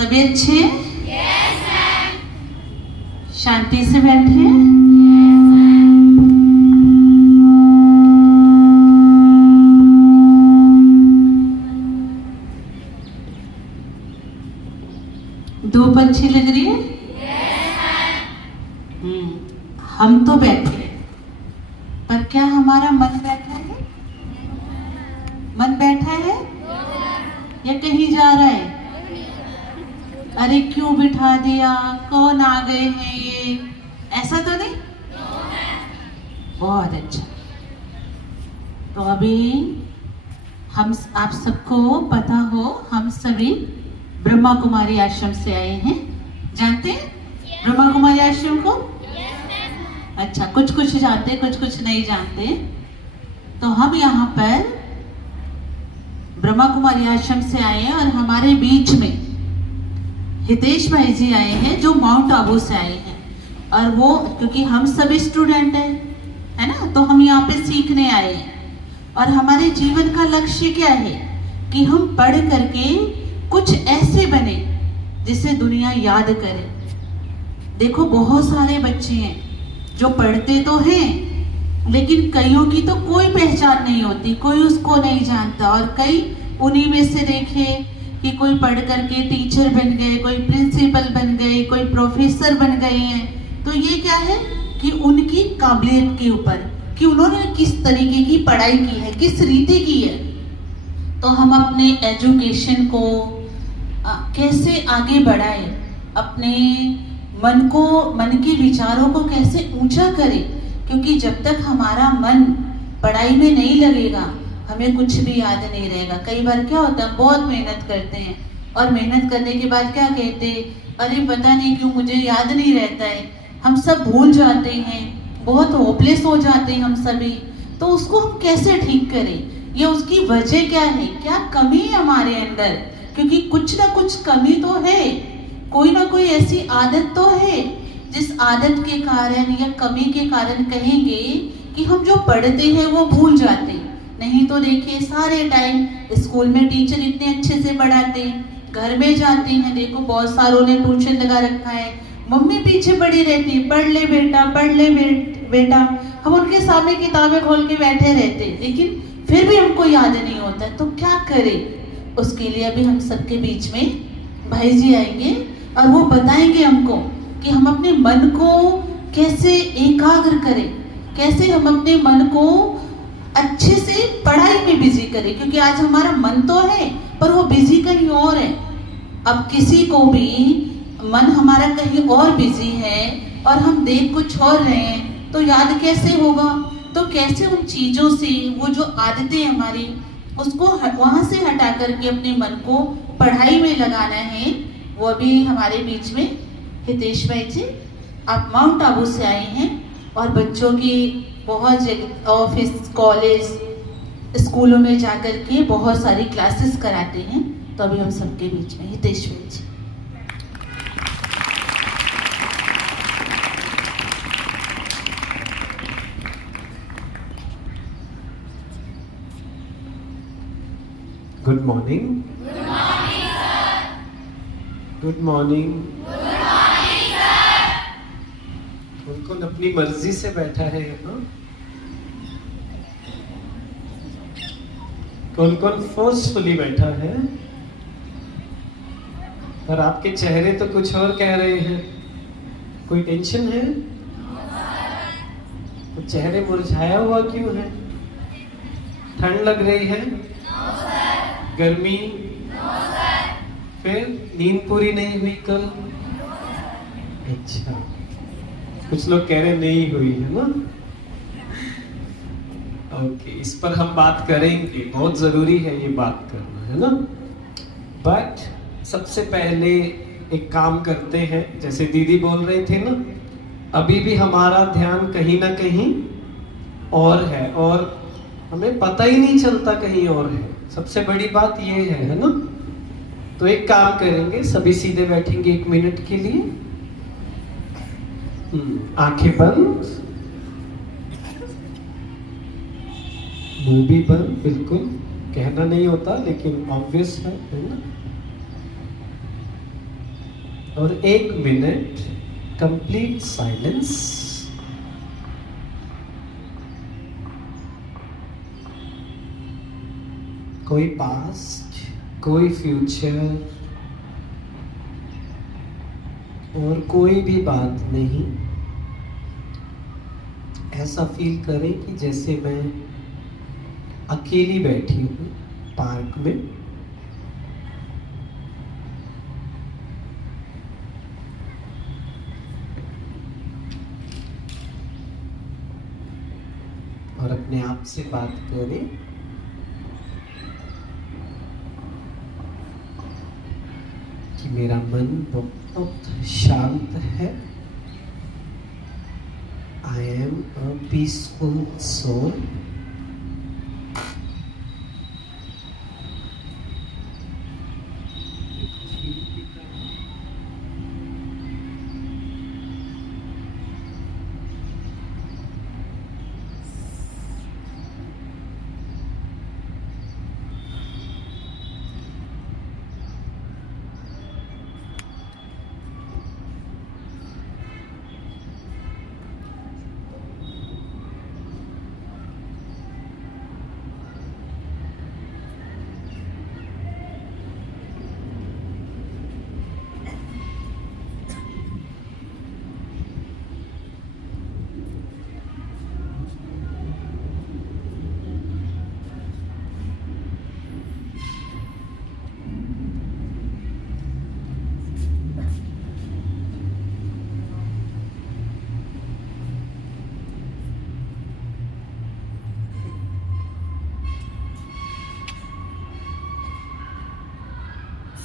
सभी अच्छे हैं? शांति से बैठे। धूप अच्छी लग रही है? हम तो बैठे, पर क्या हमारा मन बैठा है? मन बैठा है या कहीं जा रहा है? अरे क्यों बिठा दिया, कौन आ गए हैं ये, ऐसा तो नहीं? बहुत अच्छा। तो अभी हम आप सबको पता हो, हम सभी ब्रह्मा कुमारी आश्रम से आए हैं। जानते हैं ब्रह्मा कुमारी आश्रम को? अच्छा, कुछ कुछ जानते, कुछ कुछ नहीं जानते। तो हम यहाँ पर ब्रह्मा कुमारी आश्रम से आए हैं और हमारे बीच में हितेश भाई जी आए हैं जो माउंट आबू से आए हैं। और वो क्योंकि हम सभी स्टूडेंट हैं, है ना, तो हम यहाँ पे सीखने आए हैं। और हमारे जीवन का लक्ष्य क्या है कि हम पढ़ करके कुछ ऐसे बने जिसे दुनिया याद करे। देखो, बहुत सारे बच्चे हैं जो पढ़ते तो हैं, लेकिन कईयों की तो कोई पहचान नहीं होती, कोई उसको नहीं जानता। और कई उन्हीं में से देखे कि कोई पढ़ करके टीचर बन गए, कोई प्रिंसिपल बन गए, कोई प्रोफेसर बन गए हैं। तो ये क्या है कि उनकी काबिलियत के ऊपर, कि उन्होंने किस तरीके की पढ़ाई की है, किस रीति की है। तो हम अपने एजुकेशन को कैसे आगे बढ़ाए, अपने मन को, मन के विचारों को कैसे ऊंचा करें। क्योंकि जब तक हमारा मन पढ़ाई में नहीं लगेगा, हमें कुछ भी याद नहीं रहेगा। कई बार क्या होता है, बहुत मेहनत करते हैं और मेहनत करने के बाद क्या कहते हैं, अरे पता नहीं क्यों मुझे याद नहीं रहता है। हम सब भूल जाते हैं, बहुत होपलेस हो जाते हैं हम सभी। तो उसको हम कैसे ठीक करें, ये उसकी वजह क्या है, क्या कमी है हमारे अंदर? क्योंकि कुछ ना कुछ कमी तो है, कोई ना कोई ऐसी आदत तो है जिस आदत के कारण या कमी के कारण कहेंगे कि हम जो पढ़ते हैं वो भूल जाते हैं। नहीं तो देखिए, सारे टाइम स्कूल में टीचर इतने अच्छे से पढ़ाते हैं, घर में जाते हैं, देखो बहुत सारों ने ट्यूशन लगा रखा है, मम्मी पीछे पड़ी रहती है, पढ़ ले बेटा, पढ़ ले बेटा। हम उनके सामने किताबें खोल के बैठे रहते हैं, लेकिन फिर भी हमको याद नहीं होता। तो क्या करें? उसके लिए अभी हम सबके बीच में भाई जी आएंगे और वो बताएंगे हमको कि हम अपने मन को कैसे एकाग्र करें, कैसे हम अपने मन को अच्छे से पढ़ाई में बिजी करें। क्योंकि आज हमारा मन तो है पर वो बिजी कहीं और है। अब किसी को भी मन हमारा कहीं और बिजी है और हम देख कुछ और रहे हैं, तो याद कैसे होगा? तो कैसे उन चीजों से, वो जो आदतें हमारी, उसको वहां से हटा करके अपने मन को पढ़ाई में लगाना है। वो अभी हमारे बीच में हितेश भाई जी, आप माउंट आबू से आए हैं और बच्चों की बहुत जगह, ऑफिस, कॉलेज, स्कूलों में जाकर के बहुत सारी क्लासेस कराते हैं। तो अभी हम सबके बीच में हितेश भाई ji. Good morning. Good morning sir. Good morning. Good morning sir. कौन-कौन अपनी मर्जी से बैठा है यहाँ? कौन-कौन फोर्सफुली बैठा है? पर आपके चेहरे तो कुछ और कह रहे हैं। कोई टेंशन है? तो चेहरे मुरझाया हुआ क्यों है? ठंड लग रही है? गर्मी? फिर नींद पूरी नहीं हुई कल? अच्छा, कुछ लोग कह रहे नहीं हुई है ना। ओके, इस पर हम बात करेंगे, बहुत जरूरी है ये बात करना, है ना। बट सबसे पहले एक काम करते हैं, जैसे दीदी बोल रहे थे ना, अभी भी हमारा ध्यान कहीं ना कहीं और है और हमें पता ही नहीं चलता कहीं और है। सबसे बड़ी बात ये है ना। तो एक काम करेंगे, सभी सीधे बैठेंगे 1 मिनट के लिए, आंखें बंद, मुंह भी बंद, बिल्कुल कहना नहीं होता लेकिन ऑब्वियस है ना। और 1 मिनट कंप्लीट साइलेंस। कोई पास्ट, कोई फ्यूचर और कोई भी बात नहीं। ऐसा फील करें कि जैसे मैं अकेली बैठी हूँ पार्क में। और अपने आप से बात करें कि मेरा मन बहुत शांत है। I am a peaceful soul.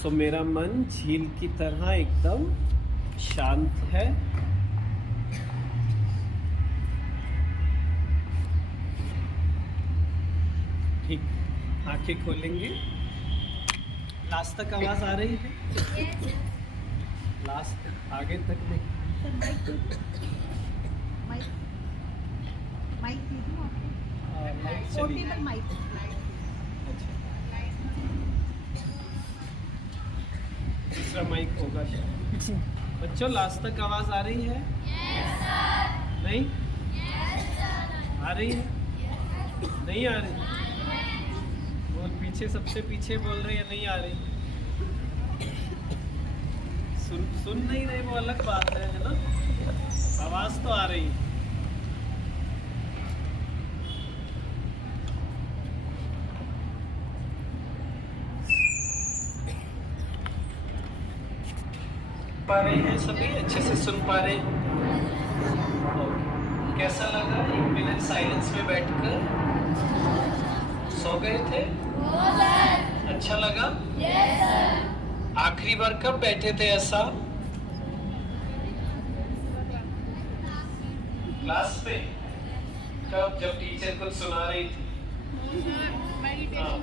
तो मेरा मन झील की तरह एकदम शांत है। ठीक, आंखें खोलेंगे। लास्ट तक आवाज आ रही है? लास्ट आगे तक नहीं। लाइट चली। दूसरा माइक होगा शायद। बच्चों लास्ट तक आवाज आ रही है? नहीं? आ रही है? नहीं आ रही? वो पीछे सबसे पीछे बोल रहे हैं नहीं आ रही। सुन नहीं रहे वो अलग बात है ना? आवाज तो आ रही है। पा रहे हैं सभी? अच्छे से सुन पा रहे हैं? कैसा लगा 1 मिनट साइलेंस में बैठकर? सो गए थे? अच्छा लगा? आखिरी बार कब बैठे थे ऐसा? क्लास में? कब? जब टीचर कुछ सुना रही थी?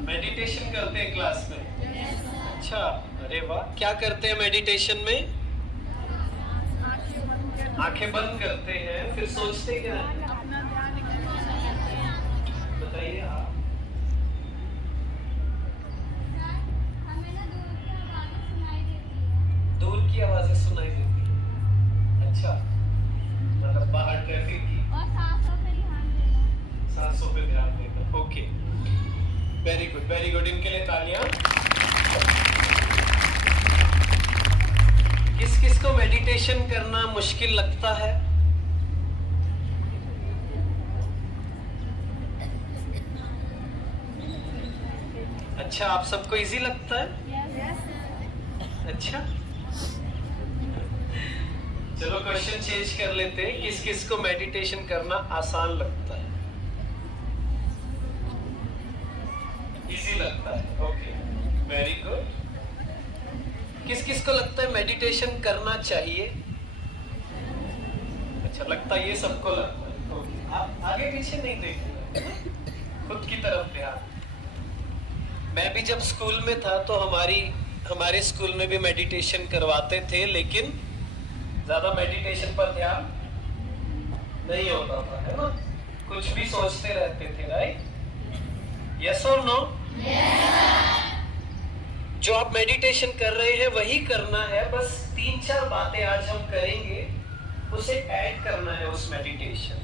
मेडिटेशन करते हैं क्लास में? अच्छा, अरे वाह। क्या करते हैं मेडिटेशन में? आंखें बंद करते हैं, फिर सोचते क्या है? बताइए आप। दूर की आवाजें सुनाई देती है। अच्छा, मतलब बाहर ट्रैफिक की। और सांसों पे ध्यान देना। Okay, very good, very good. इनके लिए तालियां। किस किस को मेडिटेशन करना मुश्किल लगता है? अच्छा, आप सबको इजी लगता है? अच्छा, चलो क्वेश्चन चेंज कर लेते हैं। किस किस को मेडिटेशन करना आसान लगता है? इजी लगता है। Okay, very good. किस किस को लगता है मेडिटेशन करना चाहिए? अच्छा, लगता है ये सबको लगता है। ओके, आप आगे पीछे नहीं देख रहे, खुद की तरफ ध्यान। मैं भी जब स्कूल में था तो हमारे स्कूल में भी मेडिटेशन करवाते थे, लेकिन ज्यादा मेडिटेशन पर ध्यान नहीं होता था, है ना? कुछ भी सोचते रहते थे, राइट? यस और नो? जो आप मेडिटेशन कर रहे हैं वही करना है, बस 3-4 बातें आज हम करेंगे, उसे ऐड करना है उस मेडिटेशन,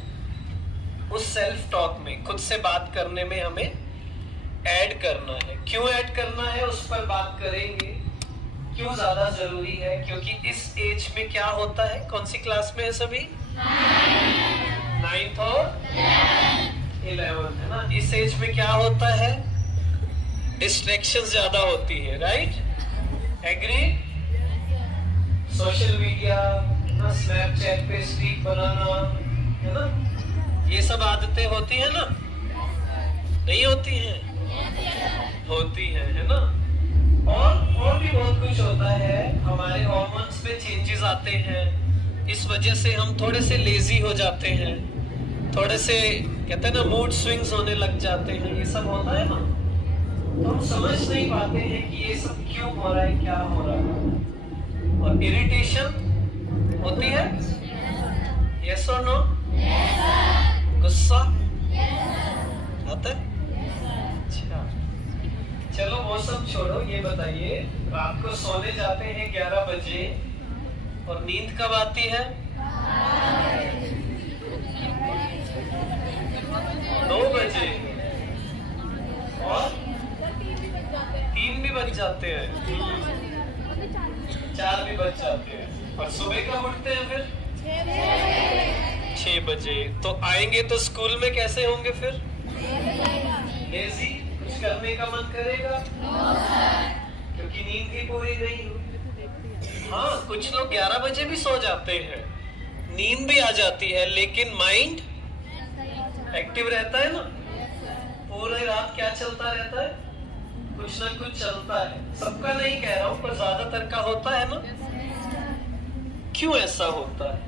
उस सेल्फ टॉक में, खुद से बात करने में हमें ऐड करना है। क्यों ऐड करना है उस पर बात करेंगे। क्यों ज्यादा जरूरी है, क्योंकि इस एज में क्या होता है, कौन सी क्लास में है सभी, 9th और 11th है ना। इस एज में क्या होता है, डिस्ट्रैक्शंस ज्यादा होती है, right, agree. Social media, Snapchat पे स्ट्रीक बनाना, है ना, ये सब आदतें होती है ना, नहीं होती हैं, होती है ना। और भी बहुत कुछ होता है, हमारे हार्मोन्स में चेंजेस आते हैं, इस वजह से हम थोड़े से लेजी हो जाते हैं, थोड़े से कहते हैं ना मूड स्विंग्स होने लग जाते हैं, ये सब होता है ना। तो हम समझ नहीं पाते हैं कि ये सब क्यों हो रहा है, क्या हो रहा है। और इरिटेशन होती है, यस और नो, गुस्सा आता है। अच्छा, चलो वो सब छोड़ो, ये बताइए रात को सोने जाते हैं 11 बजे और नींद कब आती है, 9 बजे, और 3 भी बज जाते हैं, 4 भी बज जाते हैं, और सुबह कब उठते हैं फिर, 6 बजे। तो आएंगे तो स्कूल में कैसे होंगे फिर, लेजी, कुछ करने का मन करेगा, क्योंकि नींद ही पूरी नहीं हुई। हाँ, कुछ लोग 11 बजे भी सो जाते हैं, नींद भी आ जाती है, लेकिन माइंड एक्टिव रहता है ना, पूरी रात क्या चलता रहता है, कुछ ना कुछ चलता है। सबका नहीं कह रहा हूं, पर ज्यादातर का होता है ना। क्यों ऐसा होता है,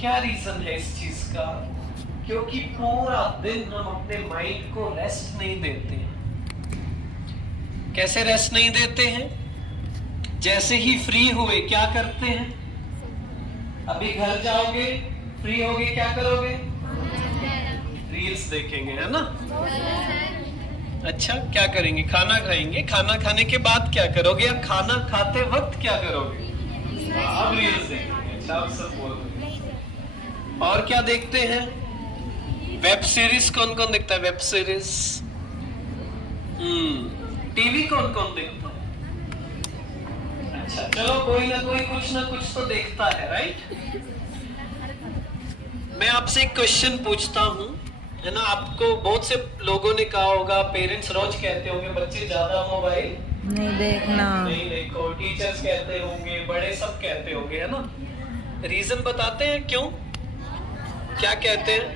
क्या रीजन है इस चीज का, क्योंकि पूरा दिन हम अपने माइंड को रेस्ट नहीं देते हैं। कैसे रेस्ट नहीं देते हैं, जैसे ही फ्री हुए क्या करते हैं, अभी घर जाओगे, फ्री होगे, क्या करोगे, रील्स देखेंगे, है ना। अच्छा, क्या करेंगे, खाना खाएंगे, खाना खाने के बाद क्या करोगे, या खाना खाते वक्त क्या करोगे, अब रील्स देखेंगे। अच्छा, आप सब बोल रहे हैं। और क्या देखते हैं, वेब सीरीज कौन कौन देखता है, वेब सीरीज, टीवी कौन कौन देखता है। अच्छा, चलो कोई ना कोई कुछ ना कुछ तो देखता है, राइट। मैं आपसे एक क्वेश्चन पूछता हूं, है ना। आपको बहुत से लोगों ने कहा होगा, पेरेंट्स रोज कहते होंगे बच्चे ज्यादा मोबाइल नहीं देखना, नहीं देखो, टीचर्स कहते होंगे, बड़े सब कहते होंगे, है ना। रीजन बताते हैं क्यों, क्या कहते हैं,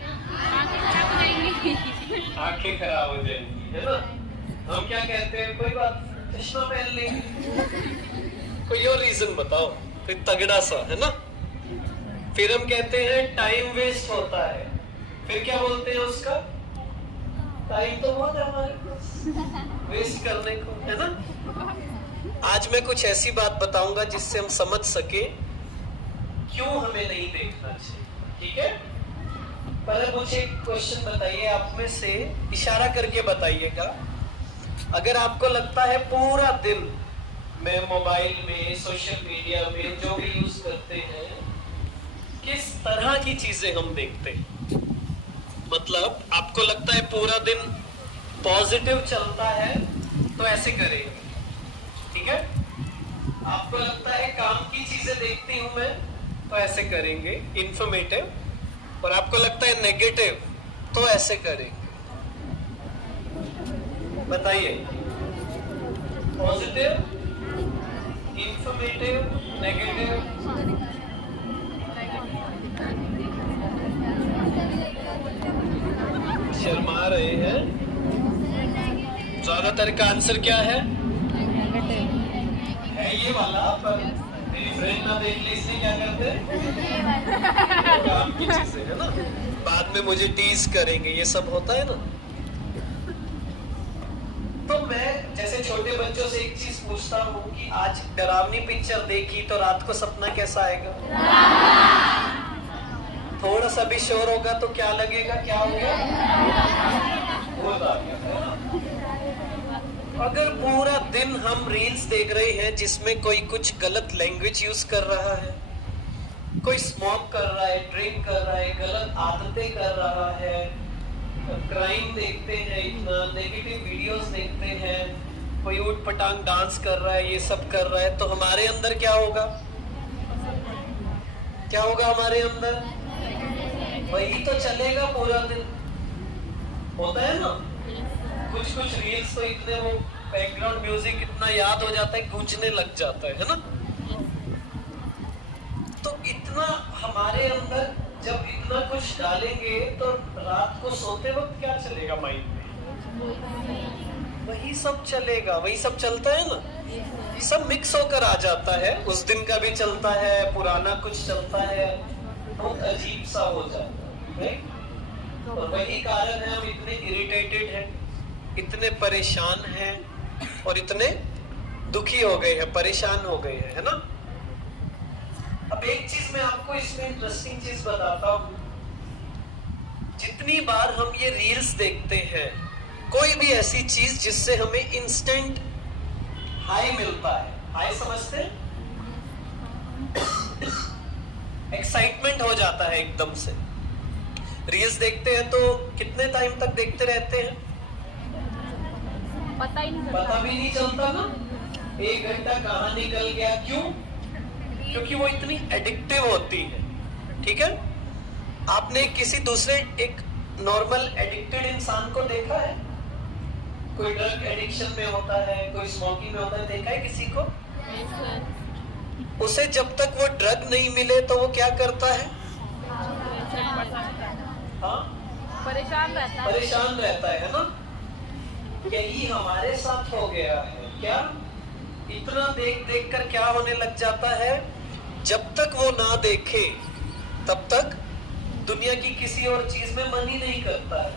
आंखें खराब हो जाएंगी, है ना। हम क्या कहते हैं, कोई बात, चश्मा पहन लेंगे, कोई और रीजन बताओ, कोई तगड़ा सा, है ना। फिर हम कहते हैं टाइम वेस्ट होता है, फिर क्या बोलते हैं उसका, टाइम तो बहुत है हमारे पास वेस्ट करने को, है ना। आज मैं कुछ ऐसी बात बताऊंगा जिससे हम समझ सके क्यों हमें नहीं देखना चाहिए, ठीक है। पर मुझे एक क्वेश्चन बताइए, आप में से इशारा करके बताइएगा, अगर आपको लगता है पूरा दिन मैं मोबाइल में, सोशल मीडिया में जो भी यूज करते हैं, किस तरह की चीजें हम देखते हैं, मतलब आपको लगता है पूरा दिन पॉजिटिव चलता है तो ऐसे करेंगे, ठीक है। आपको लगता है काम की चीजें देखती हूं मैं तो ऐसे करेंगे, इंफॉर्मेटिव। और आपको लगता है नेगेटिव तो ऐसे करेंगे। बताइए, पॉजिटिव, इंफॉर्मेटिव, नेगेटिव, शर्मा रहे हैं। ज्यादातर का आंसर क्या है ये वाला, पर मेरी फ्रेंड ना देख ले इसलिए क्या करते हैं, काम की चीजें, है ना, बाद में मुझे टीज करेंगे, ये सब होता है ना। तो मैं जैसे छोटे बच्चों से एक चीज पूछता हूँ कि आज डरावनी पिक्चर देखी तो रात को सपना कैसा आएगा, थोड़ा सा भी शोर होगा तो क्या लगेगा, क्या हो गया, अगर पूरा दिन हम रील्स देख रहे हैं जिसमें कोई कुछ गलत लैंग्वेज यूज कर रहा है, कोई स्मोक कर रहा है, ड्रिंक कर रहा है, गलत आदतें कर रहा है, क्राइम देखते हैं, इतना नेगेटिव वीडियोस देखते हैं, कोई ऊट पटांग डांस कर रहा है, ये सब कर रहा है, तो हमारे अंदर क्या होगा? क्या होगा हमारे अंदर? वही तो चलेगा पूरा दिन। होता है ना, कुछ कुछ रील्स तो इतने वो बैकग्राउंड म्यूजिक इतना याद हो जाता है, गूंजने लग जाता है ना। तो इतना हमारे अंदर जब इतना कुछ डालेंगे तो रात को सोते वक्त क्या चलेगा माइंड में? वही सब चलेगा, वही सब चलता है ना। ये सब मिक्स होकर आ जाता है, उस दिन का भी चलता है, पुराना कुछ चलता है, बहुत अजीब सा हो जाता है। और वही कारण है हम इतने इरिटेटेड हैं, इतने परेशान हैं और इतने दुखी हो गए हैं, परेशान हो गए हैं, है ना। अब एक चीज मैं आपको इसमें इंटरेस्टिंग चीज बताता हूँ। जितनी बार हम ये रील्स देखते हैं, कोई भी ऐसी चीज जिससे हमें इंस्टेंट हाई मिलता है, हाई समझते हैं, एक्साइटमेंट हो जाता है एकदम से। रील्स देखते हैं तो कितने टाइम तक देखते रहते हैं? पता भी नहीं चलता ना, 1 घंटा कहाँ निकल गया। क्यों? क्योंकि वो इतनी एडिक्टिव होती है। ठीक है, आपने किसी दूसरे एक नॉर्मल एडिक्टेड इंसान को देखा है? कोई ड्रग एडिक्शन में होता है, कोई स्मोकिंग में होता है, देखा है किसी को? उसे जब तक वो ड्रग नहीं मिले तो वो क्या करता है? हाँ, परेशान रहता है ना। यही हमारे साथ हो गया है। क्या? इतना देख देख कर क्या होने लग जाता है, जब तक वो ना देखे तब तक दुनिया की किसी और चीज में मन ही नहीं करता है।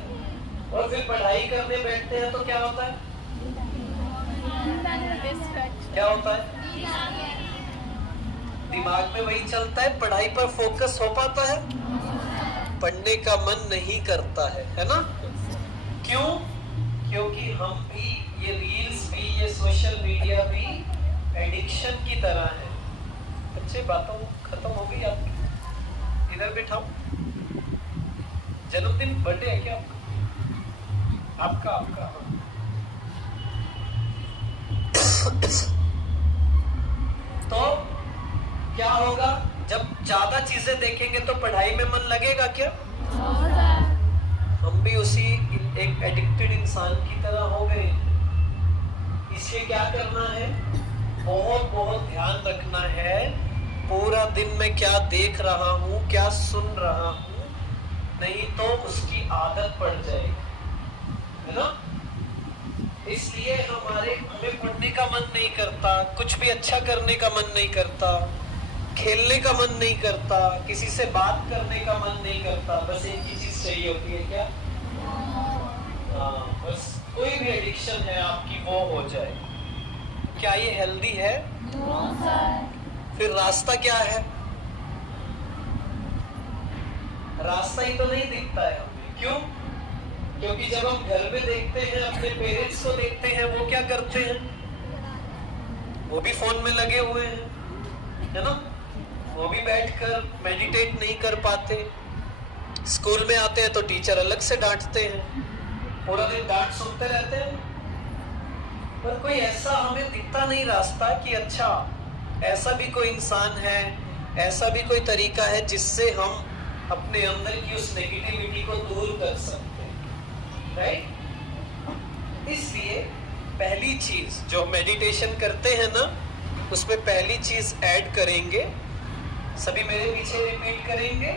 और फिर पढ़ाई करने बैठते हैं तो क्या होता है? क्या होता है? दिमाग में वही चलता है, पढ़ाई पर फोकस हो पाता है, पढ़ने का मन नहीं करता है ना। क्यों? क्योंकि हम भी, ये रील्स भी, ये सोशल मीडिया भी एडिक्शन की तरह है। बच्चे बातों खत्म हो गई आपकी, इधर बैठाओ। जन्मदिन, बर्थडे है क्या आपका? आपका तो क्या होगा? जब ज्यादा चीजें देखेंगे तो पढ़ाई में मन लगेगा क्या? हम भी उसी एक एडिक्टेड इंसान की तरह हो गए। इसलिए क्या करना है? बहुत बहुत ध्यान रखना है, पूरा दिन मैं क्या देख रहा हूँ, क्या सुन रहा हूँ, नहीं तो उसकी आदत पड़ जाएगी, है ना। इसलिए हमें पढ़ने का मन नहीं करता, कुछ भी अच्छा करने का मन नहीं करता, खेलने का मन नहीं करता, किसी से बात करने का मन नहीं करता। बस एक ही चीज चाहिए होती है, क्या? बस कोई भी एडिक्शन है आपकी वो हो जाए। क्या ये हेल्दी है? फिर रास्ता क्या है? रास्ता ही तो नहीं दिखता है हमें। क्यों? क्योंकि जब हम घर में देखते हैं, अपने पेरेंट्स को देखते हैं, वो क्या करते हैं? वो भी फोन में लगे हुए हैं, है ना। वो भी बैठकर मेडिटेट नहीं कर पाते। स्कूल में आते हैं तो टीचर अलग से डांटते हैं, पूरा दिन डांट सुनते रहते हैं। पर कोई ऐसा हमें दिखता नहीं रास्ता कि अच्छा ऐसा भी कोई इंसान है, ऐसा भी कोई तरीका है जिससे हम अपने अंदर की उस नेगेटिविटी को दूर कर सकते हैं, राइट। इसलिए पहली चीज जो मेडिटेशन करते हैं ना, उसमें पहली चीज ऐड करेंगे। सभी मेरे पीछे रिपीट करेंगे।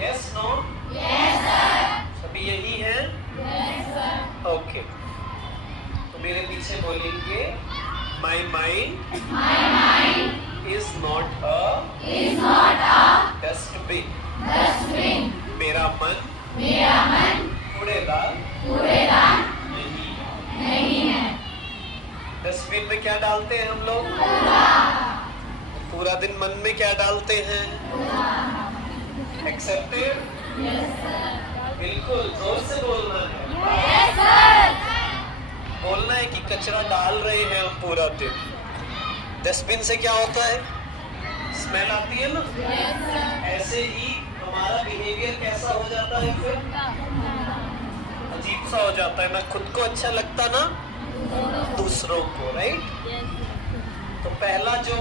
Yes, no? Yes sir. सभी यही हैं? Yes sir. ओके, तो मेरे पीछे बोलेंगे, my mind is not a dustbin. मेरा मन कूड़ेदान नहीं है। डस्टबिन में क्या डालते हैं हम लोग? पूरा दिन मन में क्या डालते हैं? एक्सेप्टेड? बिल्कुल जोर से बोलना है। बोलना है कि कचरा डाल रहे हैं हम पूरा दिन। डस्टबिन से क्या होता है? स्मेल आती है ना। ऐसे ही हमारा बिहेवियर कैसा हो जाता है, फिर अजीब सा हो जाता है, ना खुद को अच्छा लगता ना दूसरों को, राइट। तो पहला जो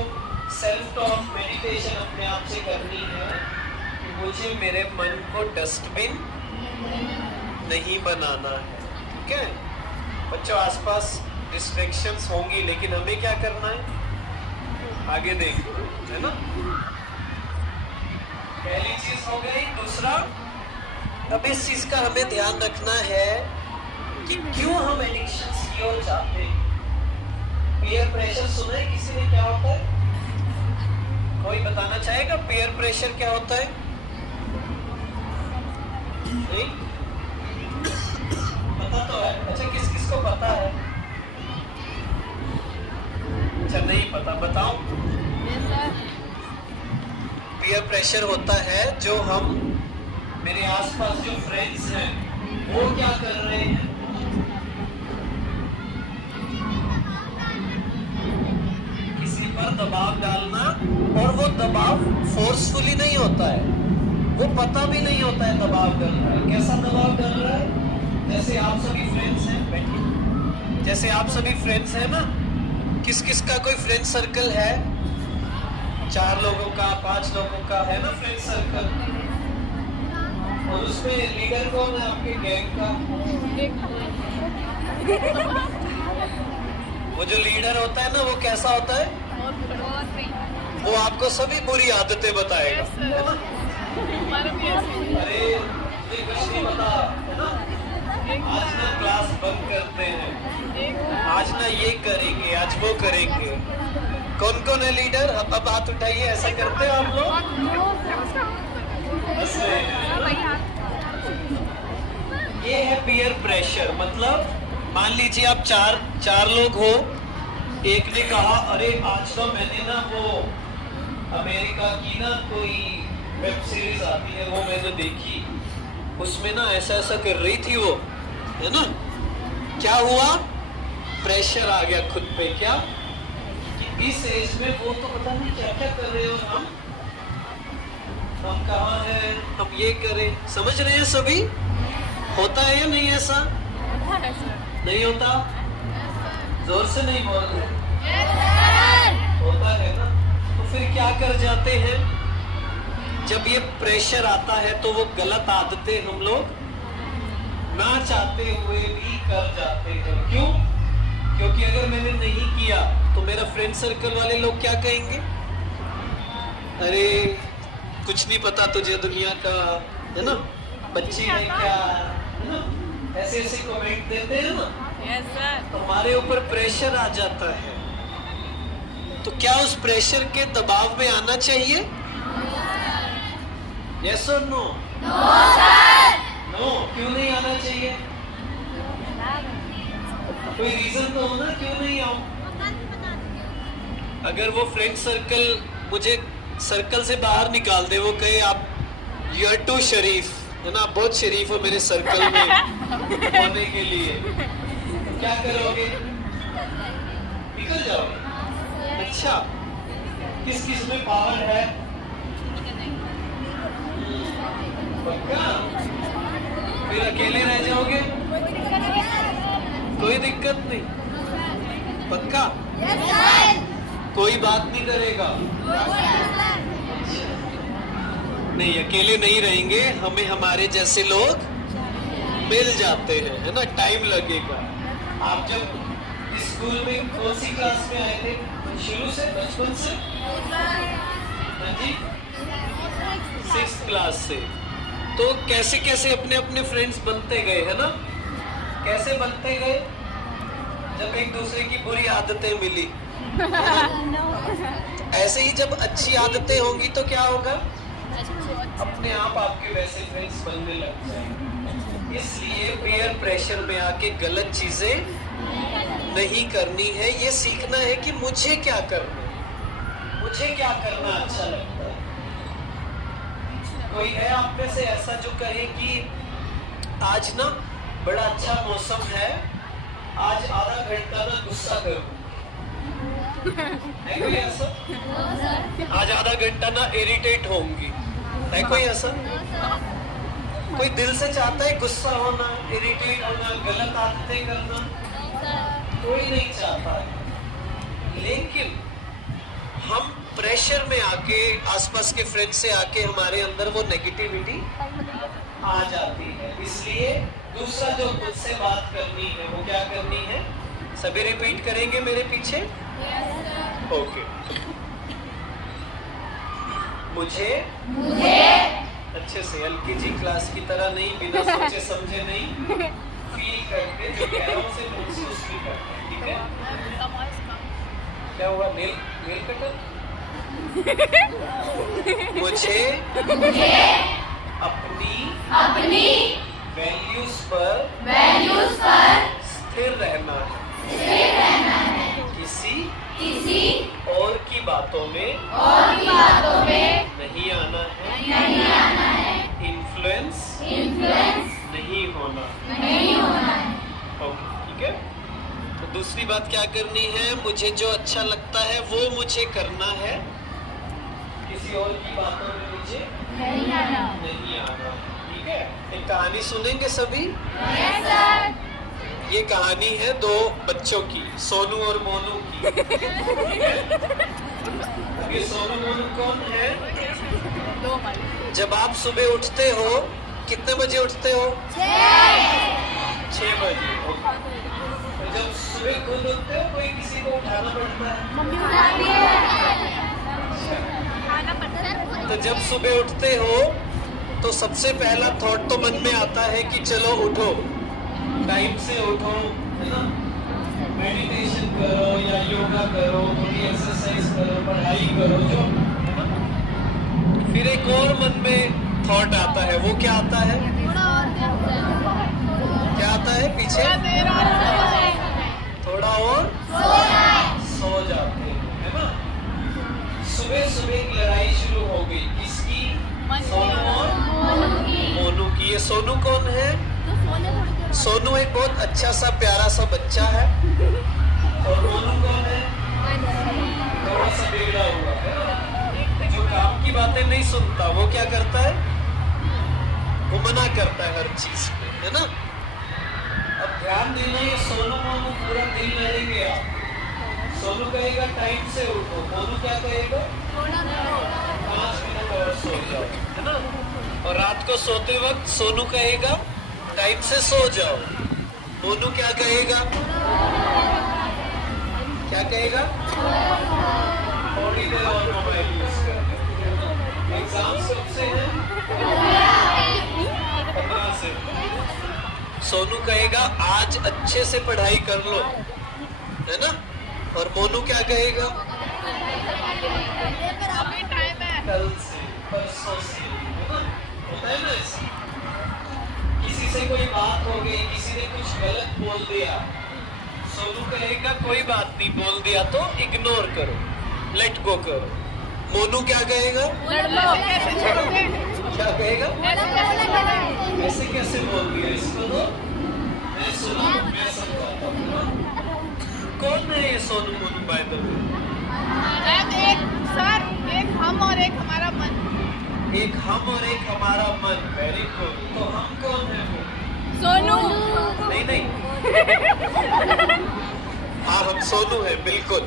सेल्फ टॉक मेडिटेशन अपने आप से करनी है कि मुझे मेरे मन को डस्टबिन नहीं बनाना है, ठीक है। बच्चों आसपास डिस्ट्रैक्शंस होंगी, लेकिन हमें क्या करना है, आगे देखो, है ना। पहली चीज हो गई। दूसरा, अब इस चीज का हमें ध्यान रखना है कि क्यों हम एडिक्शंस की ओर जाते हैं। पीयर प्रेशर सुना है किसी ने, क्या होता है? कोई बताना चाहेगा पीयर प्रेशर क्या होता है? नहीं पता तो है। अच्छा, किस किस को पता है? अच्छा, नहीं पता, बताओ। पीयर प्रेशर होता है जो हम, मेरे आसपास जो फ्रेंड्स हैं वो क्या कर रहे हैं, किसी पर दबाव डालना, और वो दबाव फोर्सफुली नहीं होता है, वो पता भी नहीं होता है दबाव डल रहा है। कैसा दबाव डल रहा है? जैसे आप सभी फ्रेंड्स हैं, बैठिए, जैसे आप सभी फ्रेंड्स हैं ना, किस किस का कोई फ्रेंड सर्कल है? 4 लोगों का, 5 लोगों का है ना फ्रेंड सर्कल। और उसमें लीडर कौन है आपके गैंग का? वो जो लीडर होता है ना, वो कैसा होता है? वो आपको सभी बुरी आदतें बताएगा, है ना। अरे मुझे कुछ नहीं पता, है ना। आज ना क्लास बंद करते हैं, आज ना ये करेंगे, आज वो करेंगे। कौन कौन है लीडर? अब हाथ उठाइए। ऐसा करते हो आप लोग? ये है पीयर प्रेशर। मतलब मान लीजिए आप चार लोग हो, एक ने कहा अरे आज तो मैंने ना वो अमेरिका की ना कोई वेब सीरीज आती है वो मैंने देखी, उसमें ना ऐसा ऐसा कर रही थी वो, है ना। क्या हुआ? प्रेशर आ गया खुद पे। क्या कि इस एज में वो तो पता नहीं क्या क्या कर रहे हो, हम कहाँ हैं, हम ये करें। समझ रहे हैं सभी? होता है या नहीं ऐसा? नहीं होता? जोर से नहीं बोल रहे। होता है ना। तो फिर क्या कर जाते हैं, जब ये प्रेशर आता है तो वो गलत आदतें हम लोग ना चाहते हुए भी कर जाते हैं। क्यों? क्योंकि अगर मैंने नहीं किया तो मेरा फ्रेंड सर्कल वाले लोग क्या कहेंगे? अरे कुछ नहीं पता तुझे दुनिया का, है ना, बच्ची है क्या, है ना, ऐसे ऐसे कमेंट देते हैं ना। Yes, sir. तो हमारे ऊपर प्रेशर आ जाता है। तो क्या उस प्रेशर के दबाव में आना चाहिए? यस और नो? नो। क्यों नहीं आना चाहिए? कोई रीजन तो हो ना, क्यों नहीं आओ? अगर वो फ्रेंड सर्कल मुझे सर्कल से बाहर निकाल दे, वो कहे आप यू आर टू शरीफ, है ना, बहुत शरीफ हो मेरे सर्कल में होने के लिए, क्या करोगे? निकल जाओगे। अच्छा, किस किस में पावर है? पक्का? फिर अकेले रह जाओगे? कोई दिक्कत नहीं? पक्का? कोई बात नहीं करेगा? नहीं, अकेले नहीं रहेंगे, हमें हमारे जैसे लोग मिल जाते हैं, है ना। टाइम लगेगा। आप जब स्कूल में कौन सी क्लास में आए थे? शुरू से, बचपन से? हाँ जी, 6th क्लास से। तो कैसे कैसे अपने अपने फ्रेंड्स बनते गए, है ना। कैसे बनते गए? जब एक दूसरे की बुरी आदतें मिली। ऐसे ही जब अच्छी आदतें होंगी तो क्या होगा? अपने आप आपके वैसे फ्रेंड्स बनने लग जाएंगे। इसलिए पीयर प्रेशर में आके गलत चीजें नहीं करनी है। ये सीखना है कि मुझे क्या करना है, मुझे क्या करना अच्छा लगता है। कोई है आप में से ऐसा जो कहे कि आज ना बड़ा अच्छा मौसम है, आज आधा घंटा ना गुस्सा करूं, है कोई ऐसा? आज आधा घंटा ना इरिटेट होंगी, है कोई ऐसा? कोई दिल से चाहता है गुस्सा होना, इरिटेट होना, गलत आदतें करना? कोई नहीं चाहता है। लेकिन हम प्रेशर में आके, आसपास के फ्रेंड से आके हमारे अंदर वो नेगेटिविटी आ जाती है। इसलिए दूसरा जो मुझसे बात करनी है वो क्या करनी है? सभी रिपीट करेंगे मेरे पीछे? ओके। मुझे अच्छे से एलकेजी क्लास की तरह नहीं, बिना सोचे समझे नहीं, फील करके जो कह रहा हूं उसे महसूस भी करते हैं, ठीक है? क्या हुआ? Nail cutter? मुझे अपनी वैल्यूज पर स्थिर रहना है। किसी और की बातों में नहीं आना है। इन्फ्लुएंस नहीं होना। ओके, ठीक है। तो दूसरी बात क्या करनी है? मुझे जो अच्छा लगता है वो मुझे करना है। किसी और की बातों में मुझे नहीं आना। ठीक है। एक कहानी सुनेंगे सभी? Yes sir. ये कहानी है दो बच्चों की, सोनू और मोनू की। ये सोनू मोनू कौन है? जब आप सुबह उठते हो, कितने बजे उठते हो? 6 बजे। तो जब सुबह खुद उठते हो, कोई किसी को उठाना पड़ता है? तो जब सुबह उठते हो तो सबसे पहला थॉट तो मन में आता है कि चलो उठो, टाइम से उठो, है ना? मेडिटेशन करो या योगा करो, थोड़ी एक्सरसाइज करो, पढ़ाई करो, जो है ना? फिर एक और मन में थॉट आता है, वो क्या आता है? क्या आता है पीछे? थोड़ा और सो जाते हैं, है ना? सुबह सुबह एक लड़ाई शुरू हो गई, किसकी? सोनू और मोनू की। ये सोनू कौन है? सोनू एक बहुत अच्छा सा प्यारा सा बच्चा है। और मोनू कौन है? थोड़ा सा बिगड़ा हुआ है, जो काम की बातें नहीं सुनता। वो क्या करता है? वो मना करता है हर चीज पे, है ना? अब ध्यान देना, ये सोनू मोनू पूरा दिन लड़ेंगे आप। सोनू कहेगा टाइम से उठो, मोनू क्या कहेगा? 5 मिनट और सो जाओ, है ना? और रात को सोते वक्त सोनू कहेगा टाइम से सो जाओ, मोनू क्या कहेगा? क्या कहेगा? थोड़ी देर और मोबाइल यूज करना। एग्जाम्स कब से हैं? 15 से। सोनू कहेगा आज अच्छे से पढ़ाई कर लो, है ना? और मोनू क्या कहेगा? कल से, परसों से, है ना? होता है ना ऐसा? किसी से कोई बात हो गई, किसी ने कुछ गलत बोल दिया, सोनू कहेगा कोई बात नहीं, बोल दिया तो इग्नोर करो, लेट गो करो। मोनू क्या कहेगा? क्या कहेगा? ऐसे कैसे बोल दिया इसको? तो मैं सुना, मैं समझाता हूँ। कौन है ये Sonu Monu? By the way, एक हम और एक हमारा मन। एक हम और एक हमारा मन। Very good. तो हम कौन है? वो सोनू। नहीं हाँ, हम सोनू है, बिल्कुल।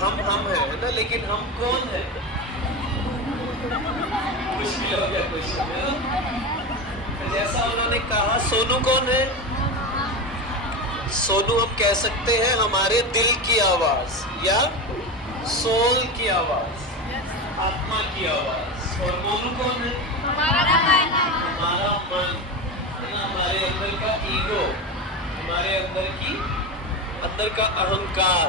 हम है ना? लेकिन हम कौन है? मुश्किल हो गया क्वेश्चन, है ना? तो जैसा उन्होंने कहा, सोनू कौन है? सोनू हम कह सकते हैं हमारे दिल की आवाज या सोल की आवाज, आत्मा की आवाज। और मोनू कौन है? हमारा मन, हमारे अंदर का ईगो, हमारे अंदर का अहंकार।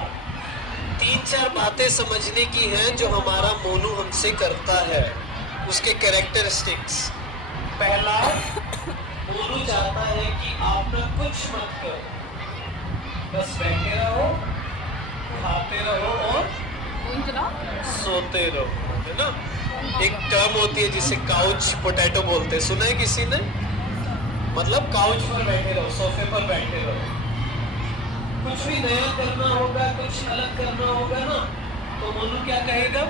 3-4 बातें समझने की हैं जो हमारा मोनू हमसे करता है, उसके कैरेक्टरिस्टिक्स। पहला, मोनू चाहता है कि आप ना कुछ मत करो, बस बैठे रहो, खाते रहो और सोते रहो, है ना? एक टर्म होती है जिसे काउच पोटैटो बोलते हैं, सुना है किसी ने? मतलब काउच पर बैठे रहो, सोफे पर बैठे रहो। कुछ भी नया करना होगा, कुछ अलग करना होगा ना, तो मोनू क्या कहेगा?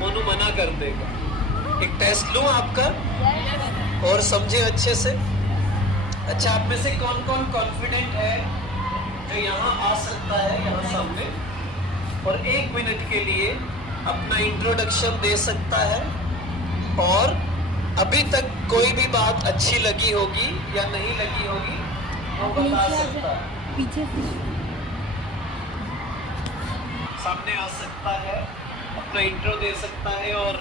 मोनू मना कर देगा। एक टेस्ट लूं आपका और समझे अच्छे से। अच्छा, आप में से कौन कौन कॉन्फिडेंट है जो यहाँ आ सकता है, यहाँ सामने, और 1 मिनट के लिए अपना इंट्रोडक्शन दे सकता है, और अभी तक कोई भी बात अच्छी लगी होगी या नहीं लगी होगी वो बता सकता है। पीछे सामने आ सकता है, अपना इंट्रो दे सकता है और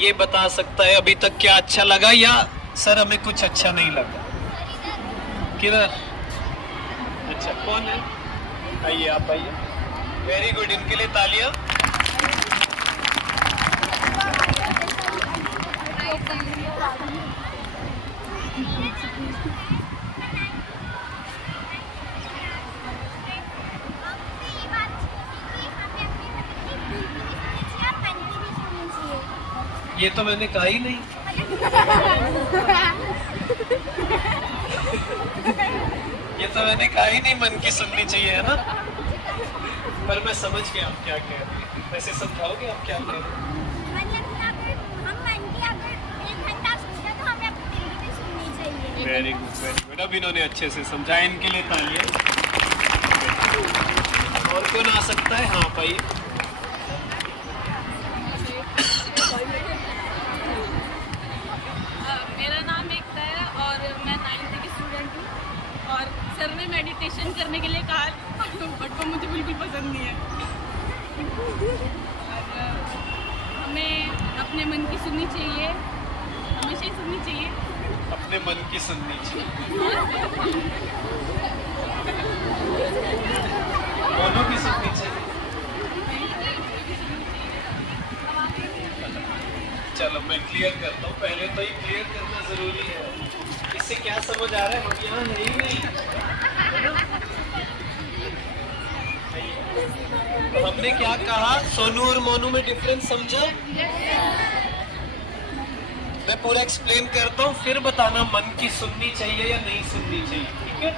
ये बता सकता है अभी तक क्या अच्छा लगा या सर हमें कुछ अच्छा नहीं लगा। किधर? अच्छा, कौन है? आइए, आप आइए। वेरी गुड, इनके लिए तालियां। ये तो मैंने कहा ही नहीं। ये तो मैंने कहा ही नहीं, मन की सुननी चाहिए, है ना? पर मैं समझ गया आप क्या कह रहे हैं। वैसे समझाओगे आप क्या कह रहे हैं? Very good, very good. अब इन्होंने अच्छे से समझाया, इनके लिए तालियां। और कौन आ सकता है? हाँ भाई, मेरा नाम एकता है और मैं 9th की स्टूडेंट हूँ। और सर ने मेडिटेशन करने के लिए कहा, बट वो मुझे बिल्कुल पसंद नहीं है। और हमें अपने मन की सुननी चाहिए, हमेशा ही सुननी चाहिए। अपने मन की सुननी चाहिए। दोनों की सुननी चाहिए। चलो मैं क्लियर करता हूँ, पहले तो ये क्लियर करना जरूरी है। इससे क्या समझ आ रहा है? हम यहाँ है ही नहीं, है ना? तो हमने क्या कहा? सोनू और मोनू में डिफरेंस समझा? मैं पूरा एक्सप्लेन करता हूँ, फिर बताना मन की सुननी चाहिए या नहीं सुननी चाहिए, ठीक है?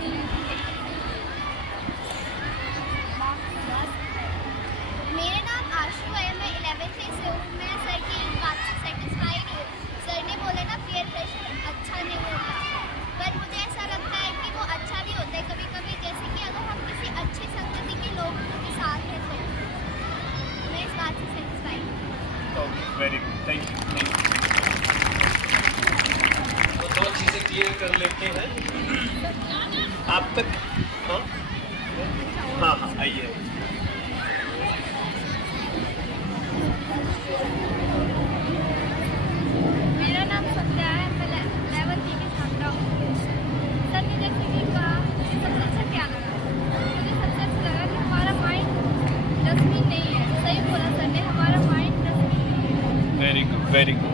मेरा नाम आशु है, मैं 11th से हूँ। मैं सर की इस बात से सेटिस्फाइड हूँ। सर ने बोला ना पीयर प्रेशर अच्छा नहीं होता, पर मुझे ऐसा लगता है कि वो अच्छा भी होता है कभी कभी, जैसे कि अगर हम किसी अच्छी संगति के लोगों के साथ हैं तो मैं इस बात से सेटिस्फाइड हूँ। Okay, very good, thank you. तो 2 चीजें क्लियर कर लेते हैं आप तक। हाँ हाँ हाँ, आइए। मेरा नाम सत्या है, मैं 11th की छात्रा हूँ। सर ने जैसे कि कहा, मुझे सबसे अच्छा क्या लगा? मुझे सबसे अच्छा लगा कि हमारा माइंड डस्टबिन नहीं है। सही बोला सर ने, हमारा माइंड डस्टबिन नहीं है। Very good, very good.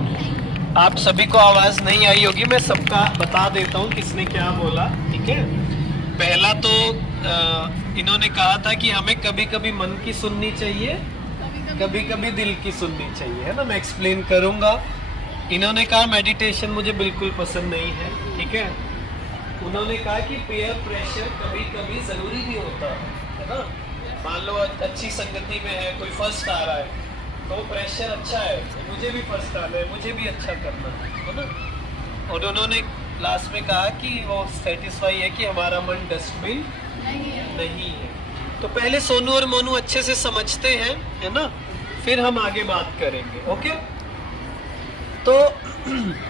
आप सभी को आवाज नहीं आई होगी, मैं सबका बता देता हूँ किसने क्या बोला, ठीक है? पहला तो इन्होंने कहा था कि हमें कभी कभी मन की सुननी चाहिए, कभी कभी दिल की सुननी चाहिए, है ना? मैं एक्सप्लेन करूंगा। इन्होंने कहा मेडिटेशन मुझे बिल्कुल पसंद नहीं है, ठीक है? उन्होंने कहा कि पीयर प्रेशर कभी कभी जरूरी भी होता है ना? मान लो अच्छी संगति में है, कोई फर्स्ट आ रहा है तो प्रेशर अच्छा है, तो मुझे भी फर्स्ट आना है, मुझे भी अच्छा करना है ना? और उन्होंने लास्ट में कहा कि वो सेटिस्फाई है कि हमारा मन डस्टबिन नहीं है। तो पहले सोनू और मोनू अच्छे से समझते हैं, है ना? फिर हम आगे बात करेंगे, ओके? तो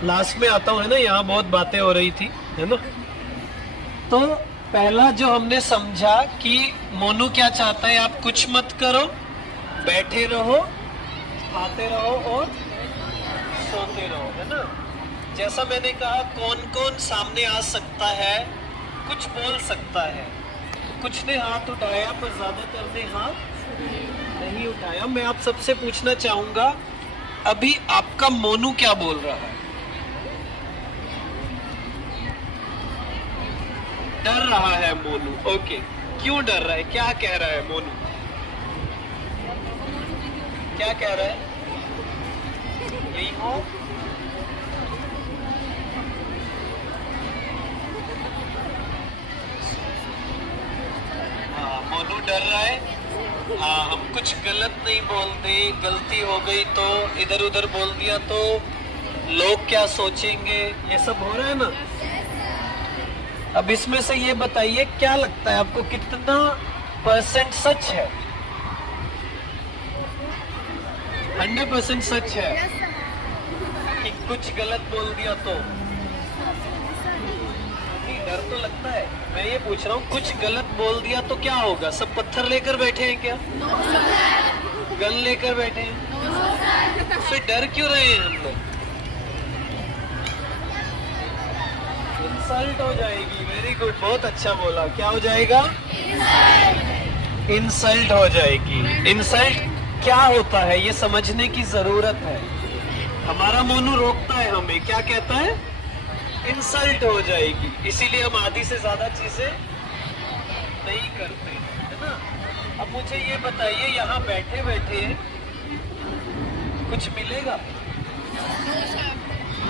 लास्ट में आता हूँ, है ना? यहाँ बहुत बातें हो रही थी, है ना? तो पहला जो हमने समझा कि मोनू क्या चाहता है, आप कुछ मत करो, बैठे रहो, खाते रहो और सोते रहो, है ना? जैसा मैंने कहा, कौन कौन सामने आ सकता है, कुछ बोल सकता है। कुछ ने हाथ उठाया पर ज्यादातर ने हाथ नहीं उठाया। मैं आप सबसे पूछना चाहूंगा, अभी आपका मोनू क्या बोल रहा है? डर रहा है मोनू, ओके। क्यों डर रहा है? क्या कह रहा है मोनू? क्या कह रहा है? यही हो? मोनू डर रहा है। हाँ, हम कुछ गलत नहीं बोलते, गलती हो गई तो इधर उधर बोल दिया तो लोग क्या सोचेंगे, ये सब हो रहा है ना। अब इसमें से ये बताइए क्या लगता है आपको कितना % सच है? 100% सच है कि कुछ गलत बोल दिया तो? नहीं, डर तो लगता है। मैं ये पूछ रहा हूँ कुछ गलत बोल दिया तो क्या होगा? सब पत्थर लेकर बैठे हैं क्या? गन लेकर बैठे हैं? फिर डर क्यों रहे हैं हम लोग? इंसल्ट हो जाएगी। वेरी गुड, बहुत अच्छा बोला। क्या हो जाएगा? इंसल्ट हो जाएगी। इंसल्ट क्या होता है ये समझने की जरूरत है। हमारा मोनू रोकता है हमें, क्या कहता है? इंसल्ट हो जाएगी। इसीलिए हम आधी से ज्यादा चीजें नहीं करते, है ना। अब मुझे ये बताइए, यहाँ बैठे बैठे कुछ मिलेगा?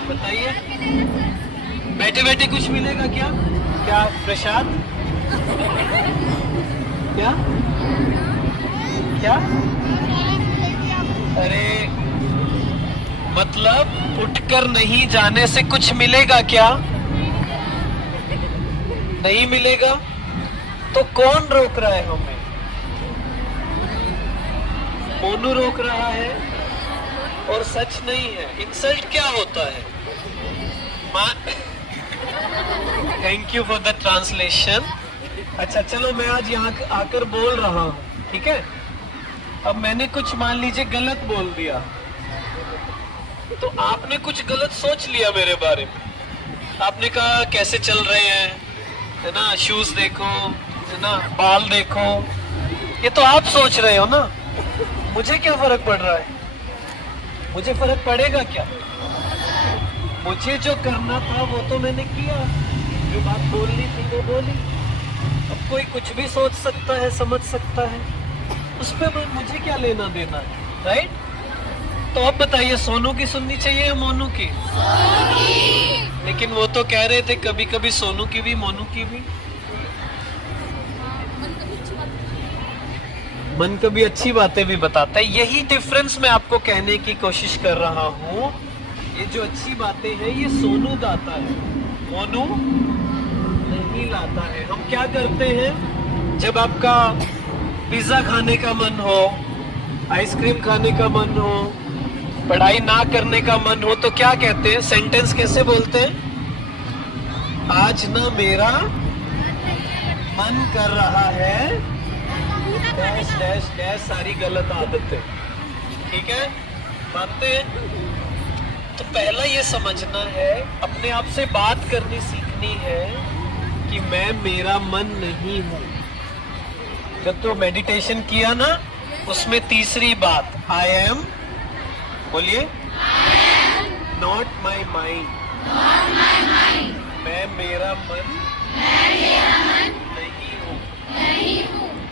बताइए, बैठे बैठे कुछ मिलेगा क्या? क्या प्रसाद? क्या क्या? अरे मतलब उठकर नहीं जाने से कुछ मिलेगा क्या? नहीं मिलेगा। तो कौन रोक रहा है हमें? मोनू रोक रहा है और सच नहीं है। इंसल्ट क्या होता है? Thank you for the translation. अच्छा चलो, मैं आज यहाँ आकर बोल रहा हूँ, ठीक है। अब मैंने कुछ मान लीजिए गलत बोल दिया, तो आपने कुछ गलत सोच लिया मेरे बारे में। आपने कहा कैसे चल रहे हैं, है ना, शूज देखो, है ना, बाल देखो। ये तो आप सोच रहे हो ना, मुझे क्या फर्क पड़ रहा है? मुझे फर्क पड़ेगा क्या? मुझे जो करना था वो तो मैंने किया, जो बात बोलनी थी वो बोली। अब कोई कुछ भी सोच सकता है, समझ सकता है, उस पर मुझे क्या लेना देना है, राइट? तो अब बताइए, सोनू की सुननी चाहिए या मोनू की? लेकिन वो तो कह रहे थे कभी कभी सोनू की भी मोनू की भी। मन कभी अच्छी बातें भी बताता है। यही डिफरेंस मैं आपको कहने की कोशिश कर रहा हूँ। ये जो अच्छी बातें हैं ये सोनू लाता है, मोनू नहीं लाता है। हम क्या करते हैं, जब आपका पिज्जा खाने का मन हो, आइसक्रीम खाने का मन हो, पढ़ाई ना करने का मन हो, तो क्या कहते हैं? सेंटेंस कैसे बोलते हैं? आज ना मेरा मन कर रहा है, डैश डैश डैश, सारी गलत आदतें, ठीक है, मानते हैं। तो पहला ये समझना है, अपने आप से बात करनी सीखनी है कि मैं मेरा मन नहीं हूं। जब तो मेडिटेशन किया ना, उसमें तीसरी बात, आई एम, बोलिए, नॉट माई माइंड, मैं मेरा मन नहीं हूँ।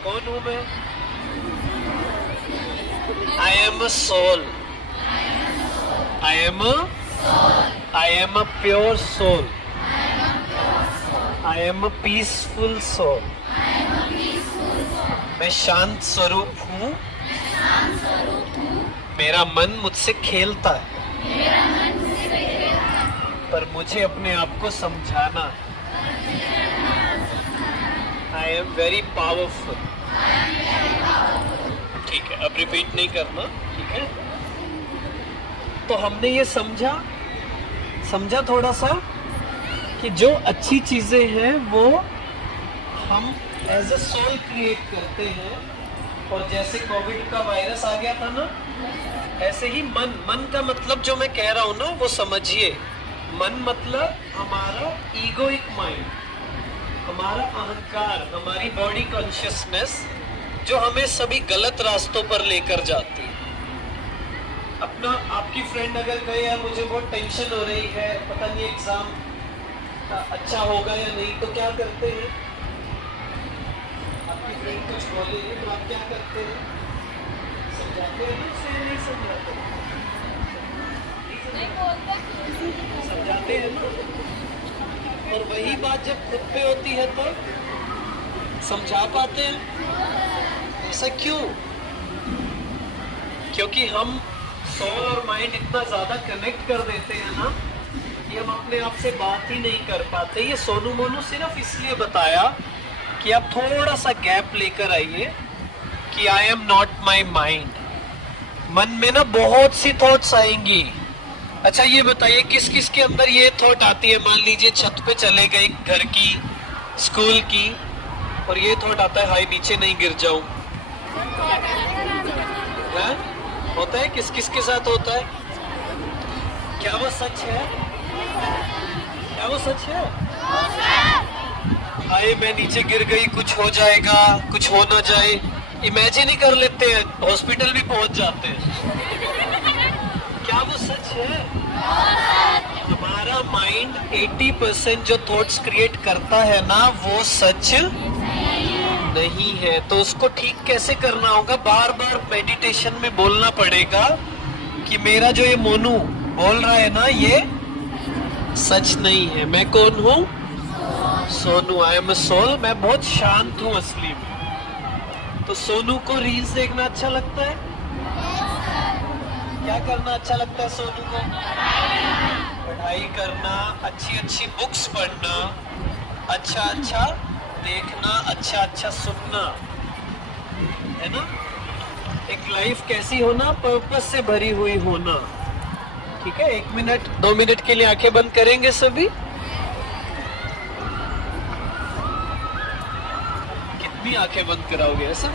कौन हूँ मैं? I am a soul, I am a pure soul. I am a peaceful soul. मैं शांत स्वरूप हूँ। मेरा मन मुझसे खेलता है, पर मुझे अपने आप को समझाना है। I am very powerful. ठीक है, अब रिपीट नहीं करना, ठीक है। तो हमने ये समझा थोड़ा सा कि जो अच्छी चीजें हैं वो हम एज अ सोल क्रिएट करते हैं। और जैसे कोविड का वायरस आ गया था ना, ऐसे ही मन का मतलब जो मैं कह रहा हूँ ना वो समझिए। मन मतलब हमारा ईगोइक माइंड, हमारा अहंकार, हमारी बॉडी कॉन्शियसनेस, जो हमें सभी गलत रास्तों पर लेकर जाती है। अपना आपकी फ्रेंड अगर कहे यार मुझे बहुत टेंशन हो रही है, पता नहीं एग्जाम अच्छा होगा या नहीं, तो क्या करते हैं? आपकी फ्रेंड कुछ बोले तो आप क्या करते हैं? समझाते हैं ना, नहीं समझाते? समझाते हैं ना। और वही बात जब खुद पे होती है तो समझा पाते हैं? ऐसा क्यों? क्योंकि हम सोल और माइंड इतना ज्यादा कनेक्ट कर देते हैं ना कि हम अपने आप से बात ही नहीं कर पाते। ये सोनू मोनू सिर्फ इसलिए बताया कि आप थोड़ा सा गैप लेकर आइए कि I am not my mind. मन में ना बहुत सी थॉट्स आएंगी। अच्छा ये बताइए किस किस के अंदर ये थॉट आती है? मान लीजिए छत पे चले गए घर की, स्कूल की, और ये थॉट आता है हाय नीचे नहीं गिर जाऊं। है? होता है? किस किस के साथ होता है? क्या वो सच है? क्या वो सच है? हाय मैं नीचे गिर गई, कुछ हो जाएगा, कुछ हो ना जाए। इमेजिन ही कर लेते हैं, हॉस्पिटल भी पहुंच जाते हैं। क्या वो सच है? हमारा माइंड 80% जो थॉट्स क्रिएट करता है ना, वो सच नहीं है। तो उसको ठीक कैसे करना होगा? बार बार मेडिटेशन में बोलना पड़ेगा कि मेरा जो ये मोनू बोल रहा है ना, ये सच नहीं है। मैं कौन हूँ? Sonu. I am a soul. मैं बहुत शांत हूँ असली में। तो सोनू को रील्स देखना अच्छा लगता है? क्या करना अच्छा लगता है सोनू को? पढ़ाई करना, अच्छी अच्छी बुक्स पढ़ना, अच्छा अच्छा देखना, अच्छा अच्छा सुनना, है ना? एक लाइफ कैसी होना? पर्पस से भरी हुई होना। ठीक है, 1 मिनट 2 मिनट के लिए आंखें बंद करेंगे सभी। कितनी आंखें बंद कराओगे ऐसा?